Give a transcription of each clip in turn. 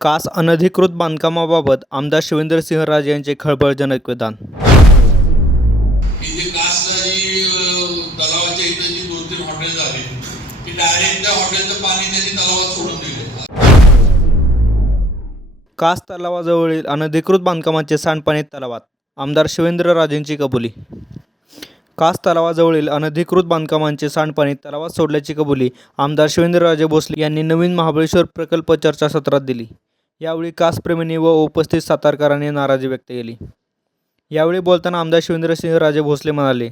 कास अनधिकृत बांधकामाबाबत आमदार शिवेंद्रसिंहराजे यांचे खळबळजनक विधान की जे कासला जी अं, तलावाच्या इथं जी दोन तीन हॉटेल झाली की डायरेक्ट त्या हॉटेलचं पाणी त्यांनी तलावात सोडून दिले. कास तलावाजवळील अनधिकृत बांधकामांचे सांडपाणी तलावात. आमदार शिवेंद्रराजेंची कबुली. कास तलावाजवळील अनधिकृत बांधकामांचे सांडपाणी तलावात सोडल्याची कबुली आमदार शिवेंद्रराजे भोसले यांनी नवीन महाबळेश्वर प्रकल्प चर्चासत्रात दिली. यावेळी कासप्रेमींनी व उपस्थित सातारकरांनी नाराजी व्यक्त केली. यावेळी बोलताना आमदार शिवेंद्रसिंहराजे भोसले म्हणाले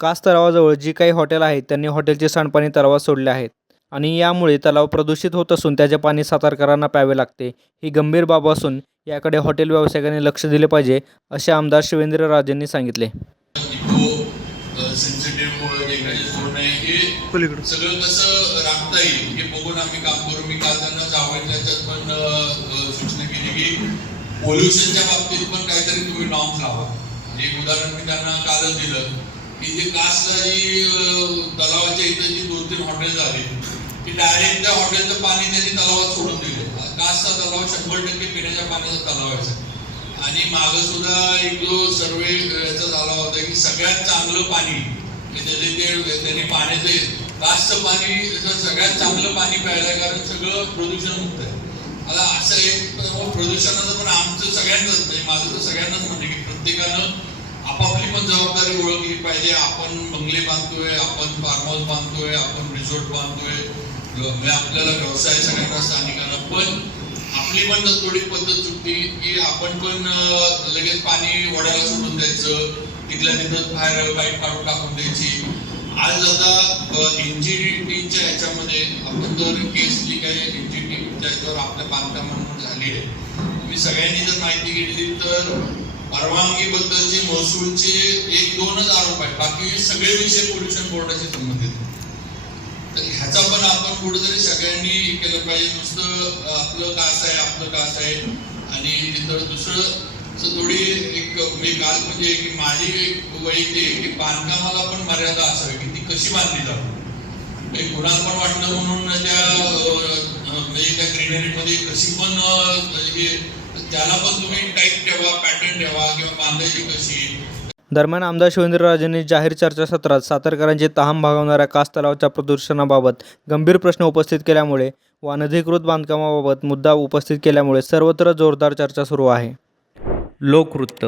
कास तलावाजवळ जी काही हॉटेल आहेत त्यांनी हॉटेलचे सांडपाणी तलावात सोडले आहेत आणि यामुळे तलाव प्रदूषित होत असून त्याचे पाणी सातारकरांना प्यावे लागते. ही गंभीर बाब असून याकडे हॉटेल व्यावसायिकांनी लक्ष दिले पाहिजे असे आमदार शिवेंद्र राजेंनी सांगितले. सेन्सिटिव्ह काही सोडणं हे सगळं कसं राखता येईल हे बघून आम्ही काम करू. मी काल त्यांना जावं त्याच्यात पण सूचना केली की पोल्युशनच्या बाबतीत पण काहीतरी तुम्ही नॉर्म्स लावा. म्हणजे एक उदाहरण मी त्यांना कालच दिलं की जे कासला जी तलावाच्या इथं जी दोन तीन हॉटेल झाली की डायरेक्ट त्या हॉटेलचं पाणी त्यांनी तलावात सोडून दिले. कासचा तलाव शंभर टक्के पिण्याच्या पाण्याचा तलाव आहे. आणि माग सुद्धा एक जो सर्वे याचा झाला होता की सगळ्यात चांगलं पाणी म्हणजे त्याचे ते त्यांनी पाण्याचे जास्त पाणी सगळ्यात चांगलं पाणी प्यायला कारण सगळं प्रदूषण मुक्त आहे. आता असं एक हो, प्रदूषणाचं पण आमचं सगळ्यांनाच म्हणजे माझं तर सगळ्यांनाच म्हणते की प्रत्येकानं आपापली पण जबाबदारी ओळखली पाहिजे. आपण बंगले बांधतोय आपण फार्म हाऊस बांधतोय आपण रिसॉर्ट बांधतोय. म्हणजे आपल्याला व्यवसाय सगळ्यांना स्थानिकांना पण आपली पण थोडी पद्धत चुकती की आपण पण लगेच पाणी वडायला सोडून द्यायचं. तिथल्या तिथं बाहेर बाईक काढून टाकून द्यायची. आज आता एनजीटीच्या ह्याच्यामध्ये आपण जर केस जी काही एनजीटीच्या ह्याच्यावर आपल्या बांधकामांवर झाली आहे. तुम्ही सगळ्यांनी जर माहिती घेतली तर परवानगी बद्दलचे महसूलचे एक दोनच आरोप आहेत. बाकी सगळे विषय पोल्युशन बोर्डाशी संबंधित आहेत. तर ह्याचा पण आपण कुठेतरी सगळ्यांनी केलं पाहिजे. नुसतं आपलं कास आहे आपलं कास आहे. आणि तिथं दुसरं थोडी एक मी काल म्हणजे की माझी एक वैयक्तिक आहे की बांधकामाला पण मर्यादा असावी की ती कशी बांधली जावं. काही कुणाला पण वाटलं म्हणून त्या म्हणजे त्या ग्रीनरीमध्ये कशी पण हे त्याला पण तुम्ही टाईट ठेवा पॅटर्न ठेवा किंवा बांधायची कशी. दरम्यान आमदार शिवेंद्रराजेंनी जाहीर चर्चासत्रात सातारकरांची तहाम भागवणाऱ्या कास तलावाच्या प्रदूषणाबाबत गंभीर प्रश्न उपस्थित केल्यामुळे व अनधिकृत बांधकामाबाबत मुद्दा उपस्थित केल्यामुळे सर्वत्र जोरदार चर्चा सुरू आहे. लोकवृत्त